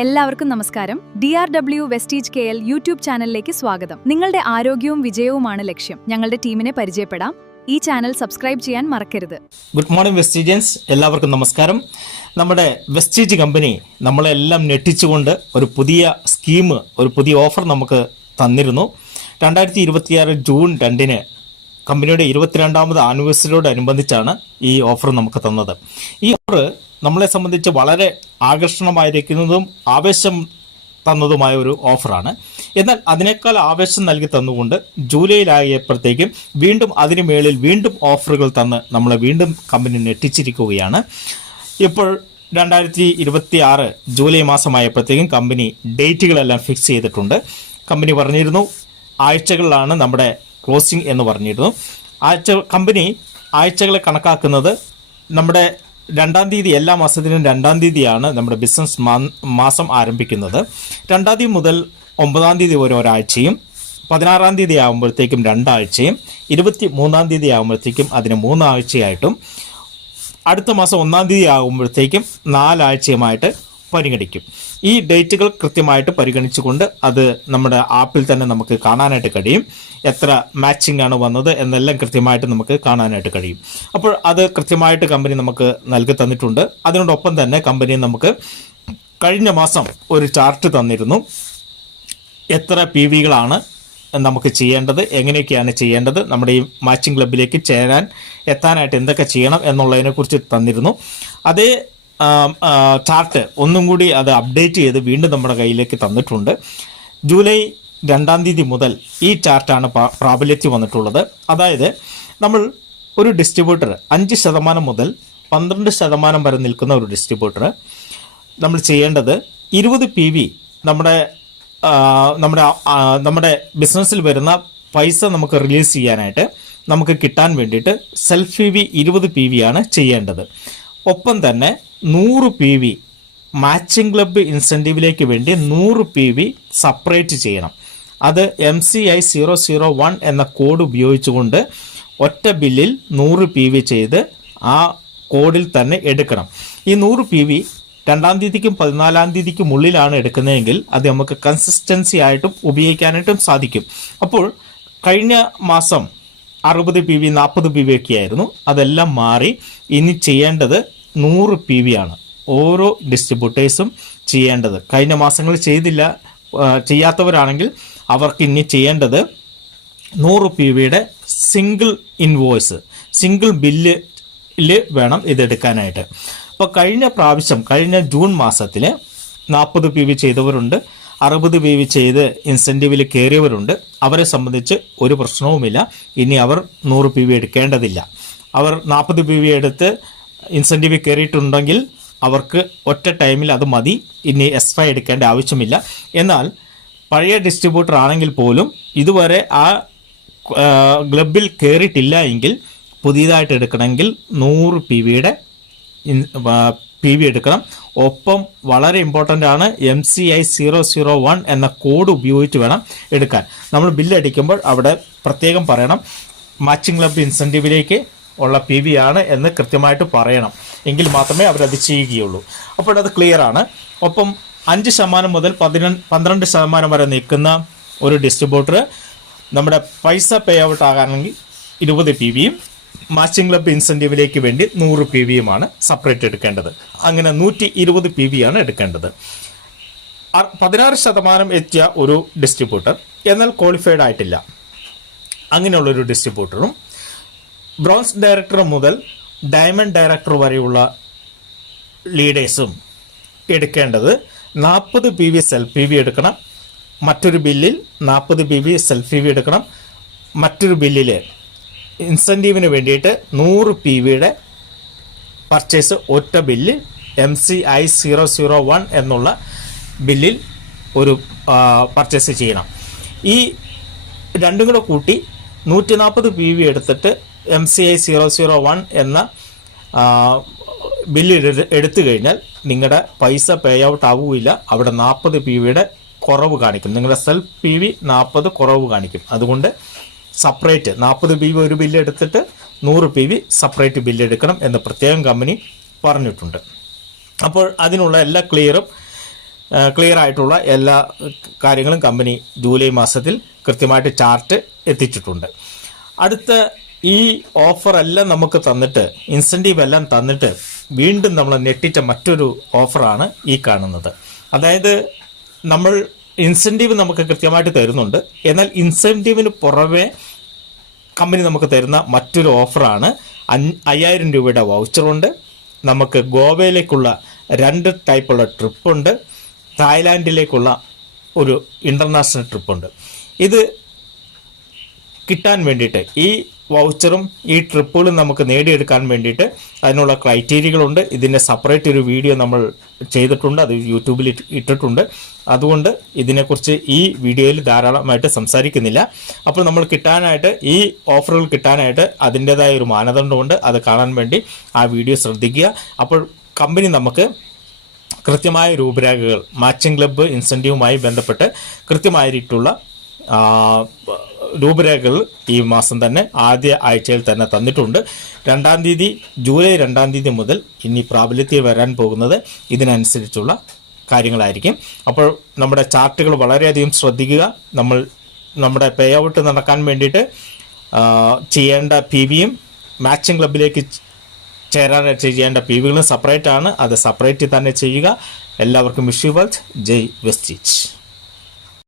എല്ലാവർക്കും നമസ്കാരം. DRW Vestige KL YouTube ചാനലിലേക്ക് സ്വാഗതം. നിങ്ങളുടെ ആരോഗ്യവും വിജയവുമാണ് ലക്ഷ്യം. ഞങ്ങളുടെ ടീമിനെ പരിചയപ്പെടാം. ഈ ചാനൽ സബ്സ്ക്രൈബ് ചെയ്യാൻ മറക്കരുത്. ഗുഡ് മോർണിംഗ് വെസ്റ്റീജിയൻസ്, എല്ലാവർക്കും നമസ്കാരം. നമ്മുടെ വെസ്റ്റീജ് കമ്പനി നമ്മളെല്ലാം ഞെട്ടിച്ചുകൊണ്ട് ഒരു പുതിയ സ്കീം, ഒരു പുതിയ ഓഫർ നമുക്ക് തന്നിരുന്നു. 2026 ജൂൺ 2 കമ്പനിയുടെ 22ാമത് ആനിവേഴ്സറിയോടനുബന്ധിച്ചാണ് ഈ ഓഫർ നമുക്ക് തന്നത്. ഈ ഓഫർ നമ്മളെ സംബന്ധിച്ച് വളരെ ആകർഷണമായിരിക്കുന്നതും ആവേശം തന്നതുമായ ഒരു ഓഫറാണ്. എന്നാൽ അതിനേക്കാൾ ആവേശം നൽകി തന്നുകൊണ്ട് ജൂലൈയിലായപ്പോഴത്തേക്കും വീണ്ടും അതിന് മേളിൽ വീണ്ടും ഓഫറുകൾ തന്ന് നമ്മളെ വീണ്ടും കമ്പനി ഞെട്ടിച്ചിരിക്കുകയാണ്. ഇപ്പോൾ 2026 ജൂലൈ മാസമായപ്പോഴത്തേക്കും കമ്പനി ഡേറ്റുകളെല്ലാം ഫിക്സ് ചെയ്തിട്ടുണ്ട്. കമ്പനി പറഞ്ഞിരുന്നു ആഴ്ചകളിലാണ് നമ്മുടെ ക്ലോസിംഗ് എന്ന് പറഞ്ഞിരുന്നു. കമ്പനി ആഴ്ചകളെ കണക്കാക്കുന്നത് നമ്മുടെ 2-ാം തീയതി, എല്ലാ മാസത്തിനും 2-ാം തീയതിയാണ് നമ്മുടെ ബിസിനസ് മാസം ആരംഭിക്കുന്നത്. 2-ാം തീയതി മുതൽ 9-ാം തീയതി വരെ ഒരാഴ്ചയും, 16-ാം തീയതി ആകുമ്പോഴത്തേക്കും 2 ആഴ്ചയും, 23-ാം തീയതി ആകുമ്പോഴത്തേക്കും അതിന് 3 ആഴ്ചയായിട്ടും, അടുത്ത മാസം 1-ാം തീയതി ആകുമ്പോഴത്തേക്കും 4 ആഴ്ചയുമായിട്ട് പരിഗണിക്കും. ഈ ഡേറ്റുകൾ കൃത്യമായിട്ട് പരിഗണിച്ചുകൊണ്ട് അത് നമ്മുടെ ആപ്പിൽ തന്നെ നമുക്ക് കാണാനായിട്ട് കഴിയും. എത്ര മാച്ചിങ് ആണ് വന്നത് എന്നെല്ലാം കൃത്യമായിട്ട് നമുക്ക് കാണാനായിട്ട് കഴിയും. അപ്പോൾ അത് കൃത്യമായിട്ട് കമ്പനി നമുക്ക് നൽകി തന്നിട്ടുണ്ട്. അതിനോടൊപ്പം തന്നെ കമ്പനി നമുക്ക് കഴിഞ്ഞ മാസം ഒരു ചാർട്ട് തന്നിരുന്നു. എത്ര PVകളാണ് നമുക്ക് ചെയ്യേണ്ടത്, എങ്ങനെയൊക്കെയാണ് ചെയ്യേണ്ടത്, നമ്മുടെ ഈ മാച്ചിങ് ക്ലബിലേക്ക് എത്താനായിട്ട് എന്തൊക്കെ ചെയ്യണം എന്നുള്ളതിനെക്കുറിച്ച് തന്നിരുന്നു. അതേ ചാർട്ട് ഒന്നും കൂടി അത് അപ്ഡേറ്റ് ചെയ്ത് വീണ്ടും നമ്മുടെ കയ്യിലേക്ക് തന്നിട്ടുണ്ട്. ജൂലൈ 2-ാം തീയതി മുതൽ ഈ ചാർട്ടാണ് പ്രാബല്യത്തിൽ വന്നിട്ടുള്ളത്. അതായത് നമ്മൾ ഒരു ഡിസ്ട്രിബ്യൂട്ടർ 5% മുതൽ 12% വരെ നിൽക്കുന്ന ഒരു ഡിസ്ട്രിബ്യൂട്ടർ നമ്മൾ ചെയ്യേണ്ടത് 20 PV നമ്മുടെ ബിസിനസ്സിൽ വരുന്ന പൈസ നമുക്ക് റിലീസ് ചെയ്യാനായിട്ട് നമുക്ക് കിട്ടാൻ വേണ്ടിയിട്ട് സെൽഫ് PV 20 PV ആണ് ചെയ്യേണ്ടത്. ഒപ്പം തന്നെ 100 PV മാച്ചിങ് ക്ലബ്ബ് ഇൻസെൻറ്റീവിലേക്ക് വേണ്ടി 100 PV സെപ്പറേറ്റ് ചെയ്യണം. അത് MCI 001 എന്ന കോഡ് ഉപയോഗിച്ചുകൊണ്ട് ഒറ്റ ബില്ലിൽ 100 PV ചെയ്ത് ആ കോഡിൽ തന്നെ എടുക്കണം. ഈ 100 PV 2-ാം തീയതിക്കും 14-ാം തീയതിക്കും ഉള്ളിലാണ് എടുക്കുന്നതെങ്കിൽ അത് നമുക്ക് കൺസിസ്റ്റൻസി ആയിട്ടും ഉപയോഗിക്കാനായിട്ടും സാധിക്കും. അപ്പോൾ കഴിഞ്ഞ മാസം 60 PV 40 PV ഒക്കെ ആയിരുന്നു. അതെല്ലാം മാറി ഇനി ചെയ്യേണ്ടത് 100 PV ആണ് ഓരോ ഡിസ്ട്രിബ്യൂട്ടേഴ്സും ചെയ്യേണ്ടത്. കഴിഞ്ഞ മാസങ്ങൾ ചെയ്യാത്തവരാണെങ്കിൽ അവർക്ക് ഇനി ചെയ്യേണ്ടത് 100 PVയുടെ സിംഗിൾ ഇൻവോയ്സ്, സിംഗിൾ ബില്ലിൽ വേണം ഇതെടുക്കാനായിട്ട്. അപ്പോൾ കഴിഞ്ഞ ജൂൺ മാസത്തിൽ 40 PV ചെയ്തവരുണ്ട്, 60 PV ചെയ്ത് ഇൻസെൻറ്റീവിൽ കയറിയവരുണ്ട്. അവരെ സംബന്ധിച്ച് ഒരു പ്രശ്നവുമില്ല. ഇനി അവർ 100 PV എടുക്കേണ്ടതില്ല. അവർ 40 PV എടുത്ത് ഇൻസെൻറ്റീവ് കയറിയിട്ടുണ്ടെങ്കിൽ അവർക്ക് ഒറ്റ ടൈമിൽ അത് മതി, ഇനി എക്സ്ട്രാ എടുക്കേണ്ട ആവശ്യമില്ല. എന്നാൽ പഴയ ഡിസ്ട്രിബ്യൂട്ടർ ആണെങ്കിൽ പോലും ഇതുവരെ ആ ക്ലബിൽ കയറിയിട്ടില്ല എങ്കിൽ പുതിയതായിട്ട് എടുക്കണമെങ്കിൽ 100 PVയുടെ PV എടുക്കണം. ഒപ്പം വളരെ ഇമ്പോർട്ടൻ്റ് ആണ്, MCI 001 എന്ന കോഡ് ഉപയോഗിച്ച് വേണം എടുക്കാൻ. നമ്മൾ ബില്ലടിക്കുമ്പോൾ അവിടെ പ്രത്യേകം പറയണം മാച്ചിങ് ക്ലബ് ഇൻസെൻറ്റീവിലേക്ക് ഉള്ള PV ആണ് എന്ന് കൃത്യമായിട്ട് പറയണം. എങ്കിൽ മാത്രമേ അവരത് ചെയ്യുകയുള്ളൂ. അപ്പോൾ അത് ക്ലിയർ ആണ്. ഒപ്പം 5% മുതൽ 12% വരെ നിൽക്കുന്ന ഒരു ഡിസ്ട്രിബ്യൂട്ടർ നമ്മുടെ പൈസ പേ ഔട്ട് ആകാനെങ്കിൽ 20 PVയും മാച്ചിങ് ക്ലബ് ഇൻസെൻറ്റീവിലേക്ക് വേണ്ടി 100 PVയുമാണ് സെപ്പറേറ്റ് എടുക്കേണ്ടത്. അങ്ങനെ 120 PVയാണ് എടുക്കേണ്ടത്. 16% എത്തിയ ഒരു ഡിസ്ട്രിബ്യൂട്ടർ എന്നാൽ ക്വാളിഫൈഡ് ആയിട്ടില്ല, അങ്ങനെയുള്ളൊരു ഡിസ്ട്രിബ്യൂട്ടറും ബ്രോൺസ് ഡയറക്ടർ മുതൽ ഡയമണ്ട് ഡയറക്ടർ വരെയുള്ള ലീഡേഴ്സും എടുക്കേണ്ടത് 40 PV സെൽഫ് PV എടുക്കണം. മറ്റൊരു ബില്ലിൽ 40 PV സെൽഫ് PV എടുക്കണം. മറ്റൊരു ബില്ലിൽ ഇൻസെൻറ്റീവിന് വേണ്ടിയിട്ട് 100 PVയുടെ പർച്ചേസ് ഒറ്റ ബില്ലിൽ MCI 001 എന്നുള്ള ബില്ലിൽ ഒരു പർച്ചേസ് ചെയ്യണം. ഈ രണ്ടും കൂടെ കൂട്ടി 140 PV എടുത്തിട്ട് MCI 001 എന്ന ബില്ല് എടുത്തു കഴിഞ്ഞാൽ നിങ്ങളുടെ പൈസ പേ ഔട്ട് ആവുകയില്ല. അവിടെ 40 PVയുടെ കുറവ് കാണിക്കും. നിങ്ങളുടെ സെൽഫ് PV 40 കുറവ് കാണിക്കും. അതുകൊണ്ട് സെപ്പറേറ്റ് 40 PV ഒരു ബില്ല് എടുത്തിട്ട് 100 PV സെപ്പറേറ്റ് ബില്ല് എടുക്കണം എന്ന് പ്രത്യേകം കമ്പനി പറഞ്ഞിട്ടുണ്ട്. അപ്പോൾ അതിനുള്ള എല്ലാ ക്ലിയറും ക്ലിയർ ആയിട്ടുള്ള എല്ലാ കാര്യങ്ങളും കമ്പനി ജൂലൈ മാസത്തിൽ കൃത്യമായിട്ട് ചാർട്ട് എത്തിച്ചിട്ടുണ്ട്. അടുത്ത ഈ ഓഫർ എല്ലാം നമുക്ക് തന്നിട്ട്, ഇൻസെൻറ്റീവ് എല്ലാം തന്നിട്ട് വീണ്ടും നമ്മൾ ഞെട്ടിച്ച മറ്റൊരു ഓഫറാണ് ഈ കാണുന്നത്. അതായത് നമ്മൾ ഇൻസെൻറ്റീവ് നമുക്ക് കൃത്യമായിട്ട് തരുന്നുണ്ട്, എന്നാൽ ഇൻസെൻറ്റീവിന് പുറമെ കമ്പനി നമുക്ക് തരുന്ന മറ്റൊരു ഓഫറാണ് 5000 രൂപയുടെ വൗച്ചറുണ്ട്. നമുക്ക് ഗോവയിലേക്കുള്ള 2 ടൈപ്പുള്ള ട്രിപ്പുണ്ട്, തായ്ലാൻഡിലേക്കുള്ള ഒരു ഇൻ്റർനാഷണൽ ട്രിപ്പുണ്ട്. ഇത് കിട്ടാൻ വേണ്ടിയിട്ട്, ഈ വൗച്ചറും ഈ ട്രിപ്പുകളും നമുക്ക് നേടിയെടുക്കാൻ വേണ്ടിയിട്ട് അതിനുള്ള ക്രൈറ്റീരിയകളുണ്ട്. ഇതിൻ്റെ സെപ്പറേറ്റ് ഒരു വീഡിയോ നമ്മൾ ചെയ്തിട്ടുണ്ട്, അത് യൂട്യൂബിൽ ഇട്ടിട്ടുണ്ട്. അതുകൊണ്ട് ഇതിനെക്കുറിച്ച് ഈ വീഡിയോയിൽ ധാരാളമായിട്ട് സംസാരിക്കുന്നില്ല. അപ്പോൾ നമ്മൾ കിട്ടാനായിട്ട്, ഈ ഓഫറുകൾ കിട്ടാനായിട്ട് അതിൻ്റേതായ ഒരു മാനദണ്ഡമുണ്ട്. അത് കാണാൻ വേണ്ടി ആ വീഡിയോ ശ്രദ്ധിക്കുക. അപ്പോൾ കമ്പനി നമുക്ക് കൃത്യമായ രൂപരേഖകൾ, മാച്ചിങ് ക്ലബ്ബ് ഇൻസെൻറ്റീവുമായി ബന്ധപ്പെട്ട് കൃത്യമായിട്ടുള്ള രൂപരേഖകൾ ഈ മാസം തന്നെ ആദ്യ ആഴ്ചയിൽ തന്നെ തന്നിട്ടുണ്ട്. ജൂലൈ 2 തീയതി മുതൽ ഇനി പ്രാബല്യത്തിൽ വരാൻ പോകുന്നത് ഇതിനനുസരിച്ചുള്ള കാര്യങ്ങളായിരിക്കും. അപ്പോൾ നമ്മുടെ ചാർട്ടുകൾ വളരെയധികം ശ്രദ്ധിക്കുക. നമ്മുടെ പേ ഔട്ട് നടക്കാൻ വേണ്ടിയിട്ട് ചെയ്യേണ്ട PVയും മാച്ചിങ് ക്ലബിലേക്ക് ചേരാനായിട്ട് ചെയ്യേണ്ട PVകളും സെപ്പറേറ്റ് ആണ്. അത് സെപ്പറേറ്റ് തന്നെ ചെയ്യുക. എല്ലാവർക്കും വിഷ് യു വെൽ. ജയ് വെസ്റ്റീജ്.